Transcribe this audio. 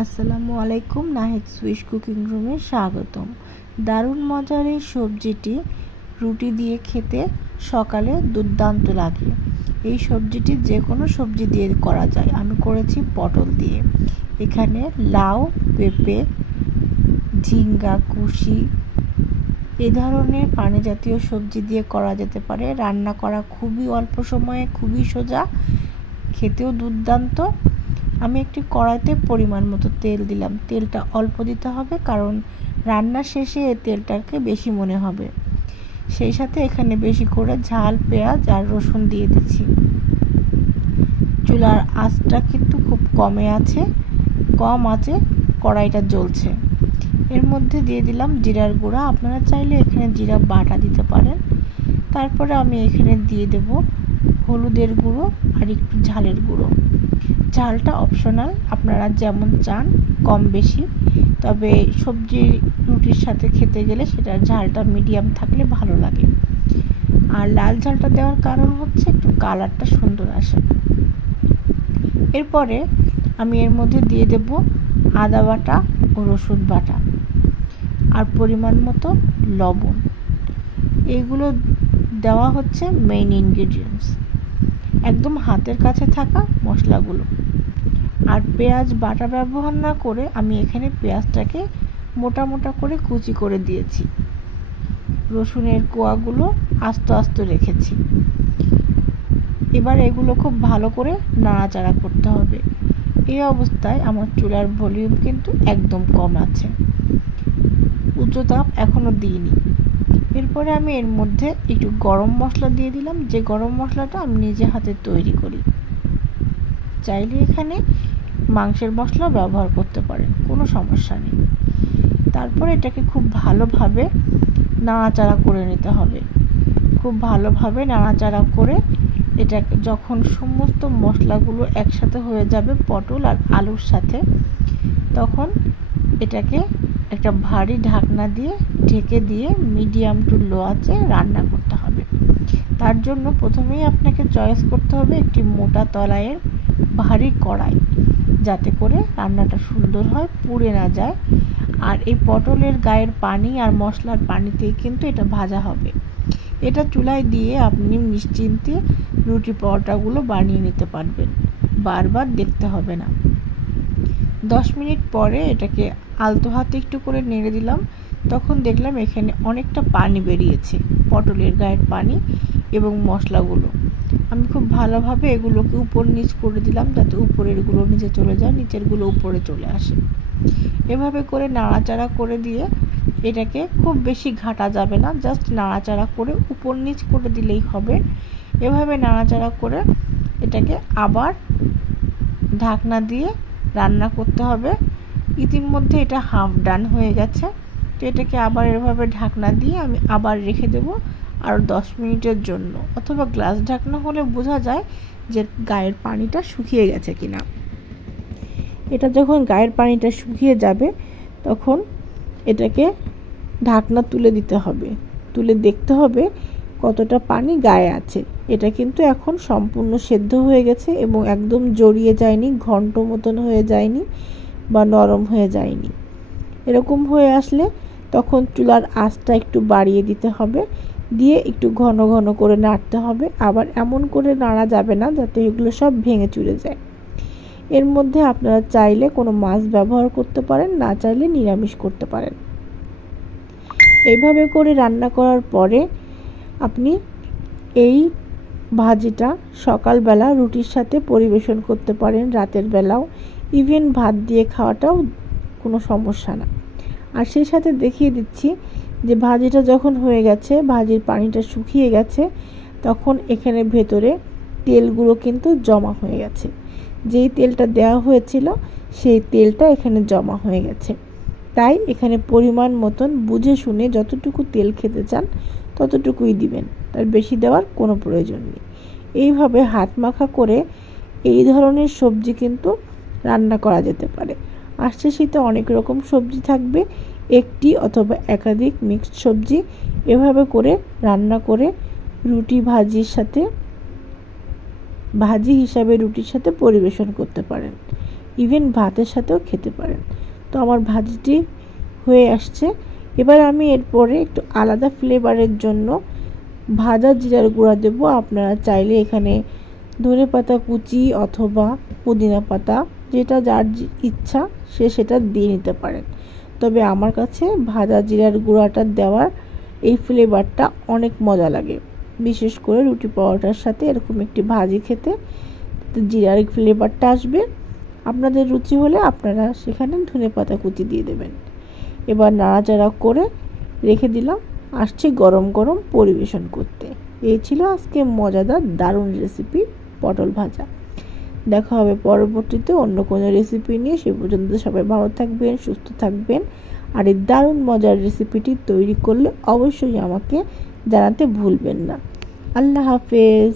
আসসালামু আলাইকুম, Nahid Swiss cooking রুমে স্বাগতম। দারুণ মজার এই সবজিটি রুটি দিয়ে খেতে সকালে দুর্দান্ত লাগে। এই সবজিটি যে কোনো সবজি দিয়ে করা যায়। আমি করেছি পটল দিয়ে। এখানে লাউ, পেঁপে, ঝিঙ্গা, কুশি এ ধরনের পানি জাতীয় সবজি দিয়ে করা যেতে পারে। রান্না করা খুবই অল্প সময়ে, খুবই সোজা, খেতেও দুর্দান্ত। আমি একটি কড়াইতে পরিমাণ মতো তেল দিলাম। তেলটা অল্প দিতে হবে, কারণ রান্না শেষে এই তেলটাকে বেশি মনে হবে। সেই সাথে এখানে বেশি করে ঝাল, পেঁয়াজ আর রসুন দিয়ে দিচ্ছি। চুলার আঁচটা কিন্তু খুব কম আঁচে কড়াইটা জ্বলছে। এর মধ্যে দিয়ে দিলাম জিরার গুঁড়া। আপনারা চাইলে এখানে জিরা বাটা দিতে পারেন। তারপরে আমি এখানে দিয়ে দেব হলুদের গুঁড়ো আর একটু ঝালের গুঁড়ো। ঝালটা অপশনাল, আপনারা যেমন চান কম বেশি, তবে সবজি রুটির সাথে খেতে গেলে সেটার ঝালটা মিডিয়াম থাকলে ভালো লাগে। আর লাল ঝালটা দেওয়ার কারণ হচ্ছে একটু কালারটা সুন্দর আসে। এরপরে আমি এর মধ্যে দিয়ে দেব আদা বাটা ও রসুন বাটা আর পরিমাণ মতো লবণ। এইগুলো দেওয়া হচ্ছে মেইন ইনগ্রিডিয়েন্টস, একদম হাতের কাছে থাকা মশলাগুলো। আর পেঁয়াজ বাটা ব্যবহার না করে আমি এখানে পেঁয়াজটাকে মোটা মোটা করে কুচি করে দিয়েছি। রসুনের কোয়াগুলো আস্তে আস্তে রেখেছি। এবার এগুলো খুব ভালো করে নাড়াচাড়া করতে হবে। এই অবস্থায় আমার চুলার ভলিউম কিন্তু একদম কম আছে, উচ্চ তাপ এখনও দিইনি। এরপরে আমি এর মধ্যে একটু গরম মশলা দিয়ে দিলাম, যে গরম মশলাটা আমি নিজে হাতে তৈরি করি। চাইলে এখানে মাংসের মশলা ব্যবহার করতে পারেন, কোনো সমস্যা নেই। তারপরে এটাকে খুব ভালোভাবে নাড়াচাড়া করে নিতে হবে। খুব ভালোভাবে নাড়াচাড়া করে এটাকে যখন সমস্ত মশলাগুলো একসাথে হয়ে যাবে পটল আর আলুর সাথে, তখন এটাকে একটা ভারী ঢাকনা দিয়ে ঢেকে দিয়ে মিডিয়াম টু লো আঁচে রান্না করতে হবে। তার জন্য প্রথমেই আপনাকে চয়েস করতে হবে একটি মোটা তলায়ের ভারী কড়াই, যাতে করে রান্নাটা সুন্দর হয়, পুড়ে না যায়। আর এই পটলের গায়ের পানি আর মশলার পানিতেই কিন্তু এটা ভাজা হবে। এটা চুলায় দিয়ে আপনি নিশ্চিন্তে রুটি পরোটাগুলো বানিয়ে নিতে পারবেন, বারবার দেখতে হবে না। 10 মিনিট পরে এটাকে আলতো হাতে একটু করে নেড়ে দিলাম। তখন দেখলাম এখানে অনেকটা পানি বেরিয়েছে, পটলের গায়ের পানি এবং মশলাগুলো। আমি খুব ভালোভাবে এগুলোকে উপর নিচ করে দিলাম, যাতে উপরেরগুলো নিচে চলে যায়, নিচেরগুলো উপরে চলে আসে। এভাবে করে নাড়াচাড়া করে দিয়ে এটাকে খুব বেশি ঘাটা যাবে না, জাস্ট নাড়াচাড়া করে উপর নিচ করে দিলেই হবে। এভাবে নাড়াচাড়া করে এটাকে আবার ঢাকনা দিয়ে রান্না করতে হবে। ইতিমধ্যে এটা হাফ ডান হয়ে গেছে। তো এটাকে আবার এভাবে ঢাকনা দিয়ে আমি আবার রেখে দেব আরও 10 মিনিটের জন্য, অথবা গ্লাস ঢাকনা হলে বোঝা যায় যে গায়ের পানিটা শুকিয়ে গেছে কিনা। এটা যখন গায়ের পানিটা শুকিয়ে যাবে তখন এটাকে ঢাকনা তুলে দিতে হবে, তুলে দেখতে হবে কতটা পানি গায়ে আছে। এটা কিন্তু এখন সম্পূর্ণ সেদ্ধ হয়ে গেছে এবং একদম জড়িয়ে যায়নি, ঘন্ট মতন হয়ে যায়নি বা নরম হয়ে যায়নি। এরকম হয়ে আসলে তখন চুলার আঁচটা একটু বাড়িয়ে দিতে হবে, দিয়ে একটু ঘন ঘন করে নাড়তে হবে। আবার এমন করে নাড়া যাবে না যাতে এগুলো সব ভেঙে চুরে যায়। এর মধ্যে আপনারা চাইলে কোনো মাছ ব্যবহার করতে পারেন, না চাইলে নিরামিষ করতে পারেন। এইভাবে করে রান্না করার পরে আপনি এই ভাজিটা সকালবেলা রুটির সাথে পরিবেশন করতে পারেন, রাতের বেলাও, ইভেন ভাত দিয়ে খাওয়াটাও কোনো সমস্যা না। আর সেই সাথে দেখিয়ে দিচ্ছি যে ভাজিটা যখন হয়ে গেছে, ভাজির পানিটা শুকিয়ে গেছে, তখন এখানে ভেতরে তেলগুলো কিন্তু জমা হয়ে গেছে। যেই তেলটা দেওয়া হয়েছিল সেই তেলটা এখানে জমা হয়ে গেছে। তাই এখানে পরিমাণ মতন বুঝে শুনে যতটুকু তেল খেতে চান ততটুকুই দিবেন, তার বেশি দেওয়ার কোনো প্রয়োজন নেই। এইভাবে হাত মাখা করে এই ধরনের সবজি কিন্তু রান্না করা যেতে পারে। আসছে শীতে অনেক রকম সবজি থাকবে, একটি অথবা একাধিক মিক্সড সবজি এভাবে করে রান্না করে রুটি ভাজির সাথে ভাজি হিসাবে রুটির সাথে পরিবেশন করতে পারেন। ইভেন ভাতের সাথেও খেতে পারেন। তো আমার ভাজিটি হয়ে আসছে। এবার আমি এরপরে একটু আলাদা ফ্লেভারের জন্য ভাজা জিরার গুঁড়া দেব। আপনারা চাইলে এখানে ধনেপাতা কুচি অথবা পুদিনা পাতা, যেটা যার ইচ্ছা সে সেটা দিয়ে নিতে পারেন। তবে আমার কাছে ভাজা জিরার গুঁড়াটা দেওয়ার এই ফ্লেভারটা অনেক মজা লাগে, বিশেষ করে রুটি পরোটার সাথে এরকম একটি ভাজি খেতে জিরার ফ্লেভারটা আসবে। আপনাদের রুচি হলে আপনারা সেখানে ধনেপাতা কুচি দিয়ে দেবেন। এবার নাড়াচাড়া করে রেখে দিলাম, আসছে গরম গরম পরিবেশন করতে। এই ছিল আজকে মজাদার দারুণ রেসিপি পটল ভাজা। দেখা হবে পরবর্তীতে অন্য কোনো রেসিপি নিয়ে। সে পর্যন্ত সবাই ভালো থাকবেন, সুস্থ থাকবেন। আর এই দারুণ মজার রেসিপিটি তৈরি করলে অবশ্যই আমাকে জানাতে ভুলবেন না। আল্লাহ হাফেজ।